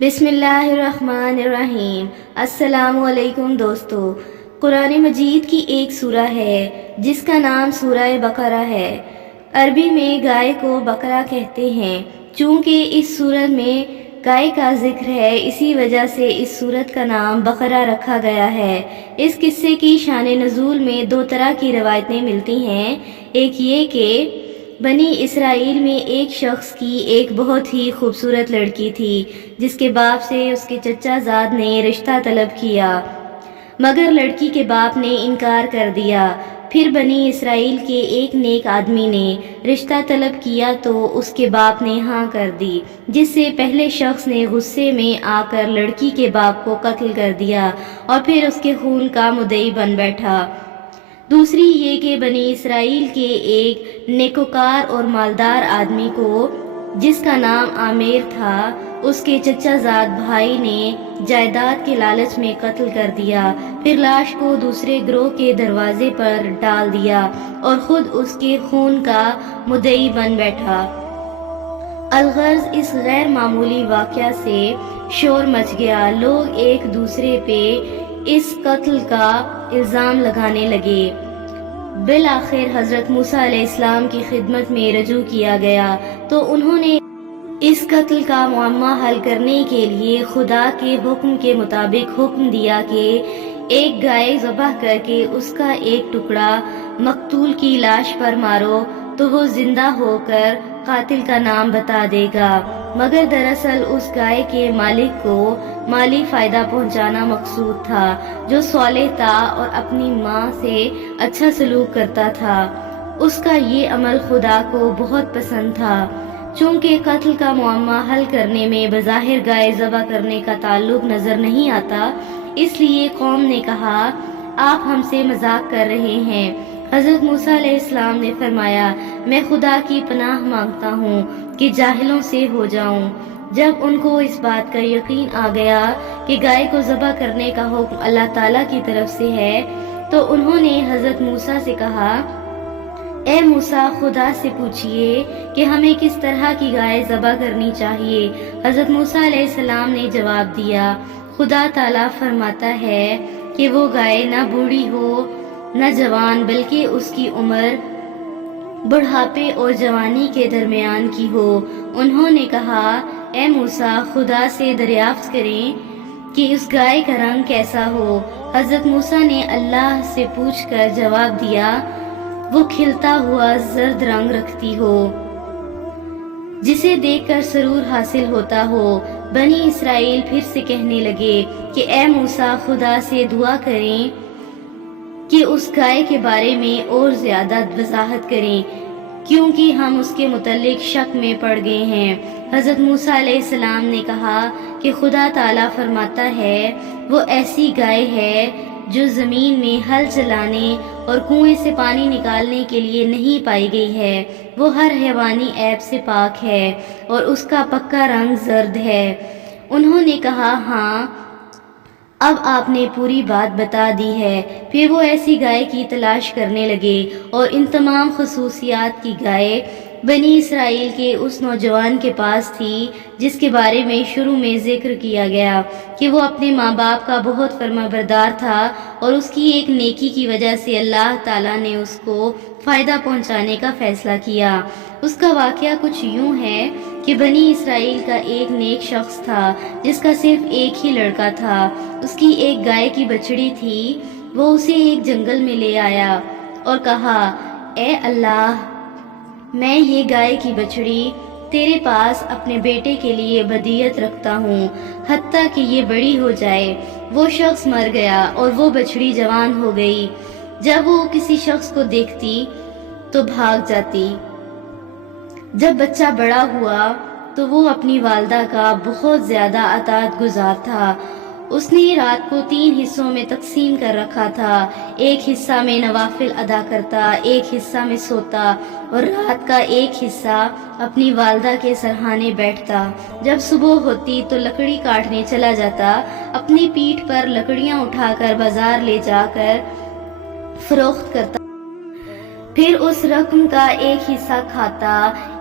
بسم اللہ الرحمن الرحیم۔ السلام علیکم دوستو، قرآن مجید کی ایک سورہ ہے جس کا نام سورہ بقرہ ہے۔ عربی میں گائے کو بقرہ کہتے ہیں۔ چونکہ اس سورت میں گائے کا ذکر ہے، اسی وجہ سے اس سورت کا نام بقرہ رکھا گیا ہے۔ اس قصے کی شان نزول میں دو طرح کی روایتیں ملتی ہیں۔ ایک یہ کہ بنی اسرائیل میں ایک شخص کی ایک بہت ہی خوبصورت لڑکی تھی جس کے باپ سے اس کے چچا زاد نے رشتہ طلب کیا، مگر لڑکی کے باپ نے انکار کر دیا۔ پھر بنی اسرائیل کے ایک نیک آدمی نے رشتہ طلب کیا تو اس کے باپ نے ہاں کر دی، جس سے پہلے شخص نے غصے میں آ کر لڑکی کے باپ کو قتل کر دیا اور پھر اس کے خون کا مدعی بن بیٹھا۔ دوسری یہ کہ بنی اسرائیل کے ایک نیکوکار اور مالدار آدمی کو جس کا نام عامر تھا، اس کے چچا زاد بھائی نے جائیداد کے لالچ میں قتل کر دیا، پھر لاش کو دوسرے گروہ کے دروازے پر ڈال دیا اور خود اس کے خون کا مدعی بن بیٹھا۔ الغرض اس غیر معمولی واقعہ سے شور مچ گیا، لوگ ایک دوسرے پہ اس قتل کا الزام لگانے لگے۔ بالآخر حضرت موسیٰ علیہ السلام کی خدمت میں رجوع کیا گیا تو انہوں نے اس قتل کا معمہ حل کرنے کے لیے خدا کے حکم کے مطابق حکم دیا کہ ایک گائے ذبح کر کے اس کا ایک ٹکڑا مقتول کی لاش پر مارو تو وہ زندہ ہو کر قاتل کا نام بتا دے گا، مگر دراصل اس گائے کے مالک کو مالی فائدہ پہنچانا مقصود تھا، جو صالح تھا اور اپنی ماں سے اچھا سلوک کرتا تھا۔ اس کا یہ عمل خدا کو بہت پسند تھا۔ چونکہ قتل کا معمہ حل کرنے میں بظاہر گائے ذبح کرنے کا تعلق نظر نہیں آتا، اس لیے قوم نے کہا آپ ہم سے مذاق کر رہے ہیں۔ حضرت موسیٰ علیہ السلام نے فرمایا میں خدا کی پناہ مانگتا ہوں کہ جاہلوں سے ہو جاؤں۔ جب ان کو اس بات کا یقین آ گیا کہ گائے کو ذبح کرنے کا حکم اللہ تعالیٰ کی طرف سے ہے تو انہوں نے حضرت موسیٰ سے کہا اے موسیٰ، خدا سے پوچھئے کہ ہمیں کس طرح کی گائے ذبح کرنی چاہیے۔ حضرت موسیٰ علیہ السلام نے جواب دیا خدا تعالیٰ فرماتا ہے کہ وہ گائے نہ بوڑھی ہو نہ جوان، بلکہ اس کی عمر بڑھاپے اور جوانی کے درمیان کی ہو۔ انہوں نے کہا اے موسیٰ، خدا سے دریافت کریں کہ اس گائے کا رنگ کیسا ہو۔ حضرت موسیٰ نے اللہ سے پوچھ کر جواب دیا وہ کھلتا ہوا زرد رنگ رکھتی ہو جسے دیکھ کر سرور حاصل ہوتا ہو۔ بنی اسرائیل پھر سے کہنے لگے کہ اے موسیٰ، خدا سے دعا کریں کہ اس گائے کے بارے میں اور زیادہ وضاحت کریں، کیونکہ ہم اس کے متعلق شک میں پڑ گئے ہیں۔ حضرت موسیٰ علیہ السلام نے کہا کہ خدا تعالیٰ فرماتا ہے وہ ایسی گائے ہے جو زمین میں ہل چلانے اور کنویں سے پانی نکالنے کے لیے نہیں پائی گئی ہے، وہ ہر حیوانی عیب سے پاک ہے اور اس کا پکا رنگ زرد ہے۔ انہوں نے کہا ہاں، اب آپ نے پوری بات بتا دی ہے۔ پھر وہ ایسی گائے کی تلاش کرنے لگے اور ان تمام خصوصیات کی گائے بنی اسرائیل کے اس نوجوان کے پاس تھی جس کے بارے میں شروع میں ذکر کیا گیا کہ وہ اپنے ماں باپ کا بہت فرما بردار تھا اور اس کی ایک نیکی کی وجہ سے اللہ تعالیٰ نے اس کو فائدہ پہنچانے کا فیصلہ کیا۔ اس کا واقعہ کچھ یوں ہے کہ بنی اسرائیل کا ایک نیک شخص تھا جس کا صرف ایک ہی لڑکا تھا۔ اس کی ایک گائے کی بچڑی تھی، وہ اسے ایک جنگل میں لے آیا اور کہا اے اللہ، میں یہ گائے کی بچڑی تیرے پاس اپنے بیٹے کے لیے بدیت رکھتا ہوں حتیٰ کہ یہ بڑی ہو جائے۔ وہ شخص مر گیا اور وہ بچڑی جوان ہو گئی۔ جب وہ کسی شخص کو دیکھتی تو بھاگ جاتی۔ جب بچہ بڑا ہوا تو وہ اپنی والدہ کا بہت زیادہ اطاعت گزار تھا۔ اس نے رات کو 3 حصوں میں تقسیم کر رکھا تھا، ایک حصہ میں نوافل ادا کرتا، ایک حصہ میں سوتا اور رات کا ایک حصہ اپنی والدہ کے سرہانے بیٹھتا۔ جب صبح ہوتی تو لکڑی کاٹنے چلا جاتا، اپنی پیٹھ پر لکڑیاں اٹھا کر بازار لے جا کر فروخت کرتا، پھر اس رقم کا ایک حصہ کھاتا،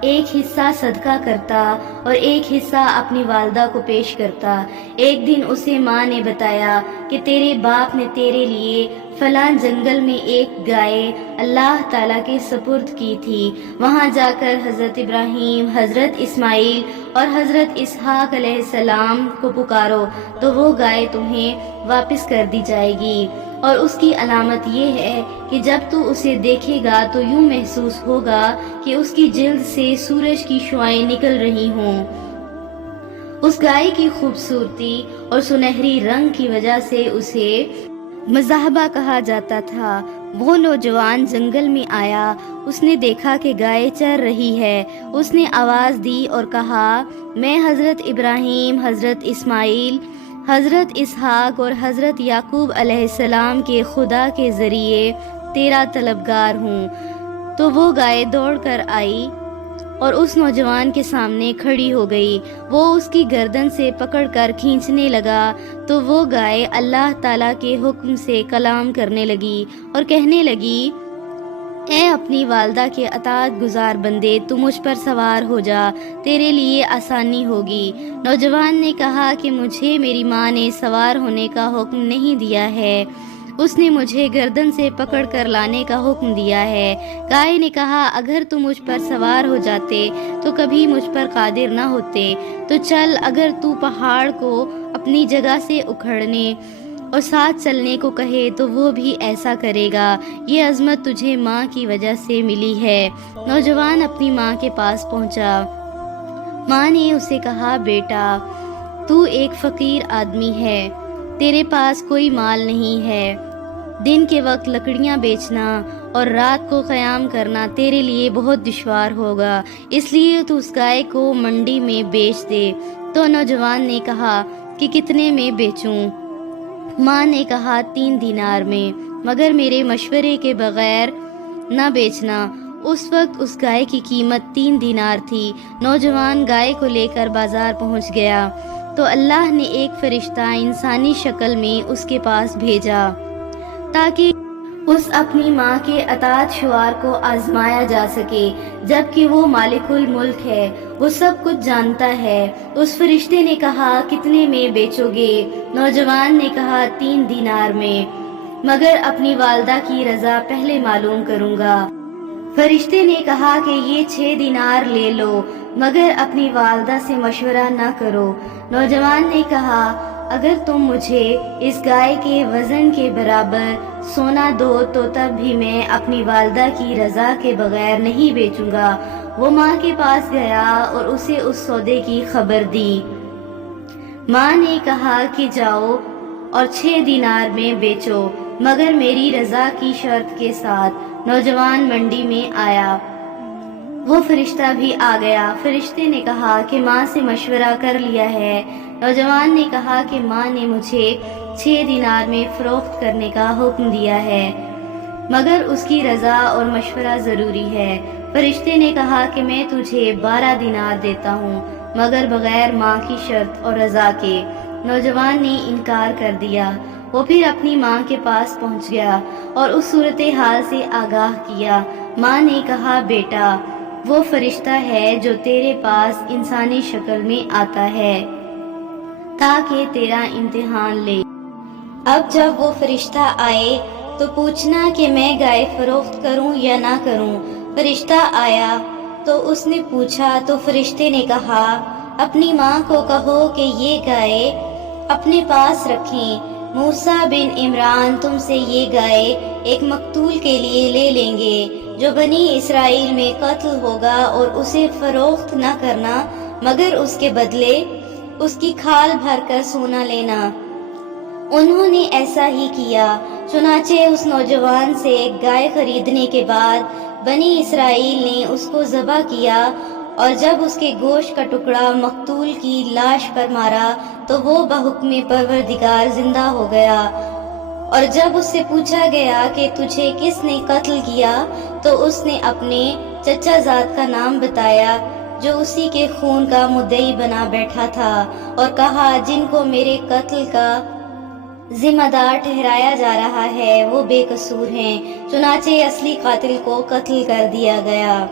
ایک حصہ صدقہ کرتا اور ایک حصہ اپنی والدہ کو پیش کرتا۔ ایک دن اسے ماں نے بتایا کہ تیرے باپ نے تیرے لیے فلاں جنگل میں ایک گائے اللہ تعالیٰ کے سپرد کی تھی، وہاں جا کر حضرت ابراہیم، حضرت اسماعیل اور حضرت اسحاق علیہ السلام کو پکارو تو وہ گائے تمہیں واپس کر دی جائے گی، اور اس کی علامت یہ ہے کہ جب تو اسے دیکھے گا تو یوں محسوس ہوگا کہ اس کی جلد سے سورج کی شعاعیں نکل رہی ہوں۔ اس گائے کی خوبصورتی اور سنہری رنگ کی وجہ سے اسے مذہبہ کہا جاتا تھا۔ وہ نوجوان جنگل میں آیا، اس نے دیکھا کہ گائے چر رہی ہے، اس نے آواز دی اور کہا، میں حضرت ابراہیم، حضرت اسماعیل، حضرت اسحاق اور حضرت یعقوب علیہ السلام کے خدا کے ذریعے تیرا طلبگار ہوں۔ تو وہ گائے دوڑ کر آئی اور اس نوجوان کے سامنے کھڑی ہو گئی۔ وہ اس کی گردن سے پکڑ کر کھینچنے لگا تو وہ گائے اللہ تعالیٰ کے حکم سے کلام کرنے لگی اور کہنے لگی، اے اپنی والدہ کے اطاعت گزار بندے، تو مجھ پر سوار ہو جا، تیرے لیے آسانی ہوگی۔ نوجوان نے کہا کہ مجھے میری ماں نے سوار ہونے کا حکم نہیں دیا ہے، اس نے مجھے گردن سے پکڑ کر لانے کا حکم دیا ہے۔ گائے نے کہا، اگر تم مجھ پر سوار ہو جاتے تو کبھی مجھ پر قادر نہ ہوتے، تو چل، اگر تو پہاڑ کو اپنی جگہ سے اکھڑنے اور ساتھ چلنے کو کہے تو وہ بھی ایسا کرے گا، یہ عظمت تجھے ماں کی وجہ سے ملی ہے۔ نوجوان اپنی ماں کے پاس پہنچا۔ ماں نے اسے کہا، بیٹا، تو ایک فقیر آدمی ہے، تیرے پاس کوئی مال نہیں ہے، دن کے وقت لکڑیاں بیچنا اور رات کو قیام کرنا تیرے لیے بہت دشوار ہوگا، اس لیے تو اس گائے کو منڈی میں بیچ دے۔ تو نوجوان نے کہا کہ کتنے میں بیچوں؟ ماں نے کہا 3 دینار میں، مگر میرے مشورے کے بغیر نہ بیچنا۔ اس وقت اس گائے کی قیمت 3 دینار تھی۔ نوجوان گائے کو لے کر بازار پہنچ گیا تو اللہ نے ایک فرشتہ انسانی شکل میں اس کے پاس بھیجا تاکہ اس اپنی ماں کے اطاعت شعار کو آزمایا جا سکے، جبکہ وہ مالک الملک ہے، وہ سب کچھ جانتا ہے۔ اس فرشتے نے کہا، کتنے میں بیچو گے؟ نوجوان نے کہا 3 دینار میں، مگر اپنی والدہ کی رضا پہلے معلوم کروں گا۔ فرشتے نے کہا کہ یہ 6 دینار لے لو، مگر اپنی والدہ سے مشورہ نہ کرو۔ نوجوان نے کہا، اگر تم مجھے اس گائے کے وزن کے برابر سونا دو تو تب بھی میں اپنی والدہ کی رضا کے بغیر نہیں بیچوں گا۔ وہ ماں کے پاس گیا اور اسے اس سودے کی خبر دی۔ ماں نے کہا کہ جاؤ اور 6 دینار میں بیچو، مگر میری رضا کی شرط کے ساتھ۔ نوجوان منڈی میں آیا، وہ فرشتہ بھی آ گیا۔ فرشتے نے کہا کہ ماں سے مشورہ کر لیا ہے۔ نوجوان نے کہا کہ ماں نے مجھے 6 دینار میں فروخت کرنے کا حکم دیا ہے، مگر اس کی رضا اور مشورہ ضروری ہے۔ فرشتے نے کہا کہ میں تجھے 12 دینار دیتا ہوں، مگر بغیر ماں کی شرط اور رضا کے۔ نوجوان نے انکار کر دیا۔ وہ پھر اپنی ماں کے پاس پہنچ گیا اور اس صورتحال سے آگاہ کیا۔ ماں نے کہا، بیٹا، وہ فرشتہ ہے جو تیرے پاس انسانی شکل میں آتا ہے تاکہ تیرا امتحان لے۔ اب جب وہ فرشتہ آئے تو پوچھنا کہ میں گائے فروخت کروں یا نہ کروں۔ فرشتہ آیا تو اس نے پوچھا تو فرشتے نے کہا، اپنی ماں کو کہو کہ یہ گائے اپنے پاس رکھیں، موسیٰ بن عمران تم سے یہ گائے ایک مقتول کے لیے لے لیں گے جو بنی اسرائیل میں قتل ہوگا، اور اسے فروخت نہ کرنا مگر اس کے بدلے اس کی کھال بھر کر سونا لینا۔ انہوں نے ایسا ہی کیا۔ چنانچہ اس نوجوان سے گائے خریدنے کے بعد بنی اسرائیل نے اس کو ذبح کیا، اور جب اس کے گوشت کا ٹکڑا مقتول کی لاش پر مارا تو وہ بحکم پروردگار زندہ ہو گیا۔ اور جب اس سے پوچھا گیا کہ تجھے کس نے قتل کیا تو اس نے اپنے چچا زاد کا نام بتایا جو اسی کے خون کا مدعی بنا بیٹھا تھا، اور کہا، جن کو میرے قتل کا ذمہ دار ٹھہرایا جا رہا ہے وہ بے قصور ہیں، چنانچہ اصلی قاتل کو قتل کر دیا گیا۔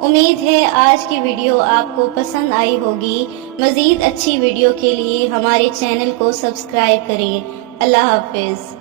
امید ہے آج کی ویڈیو آپ کو پسند آئی ہوگی۔ مزید اچھی ویڈیو کے لیے ہمارے چینل کو سبسکرائب کریں۔ اللہ حافظ۔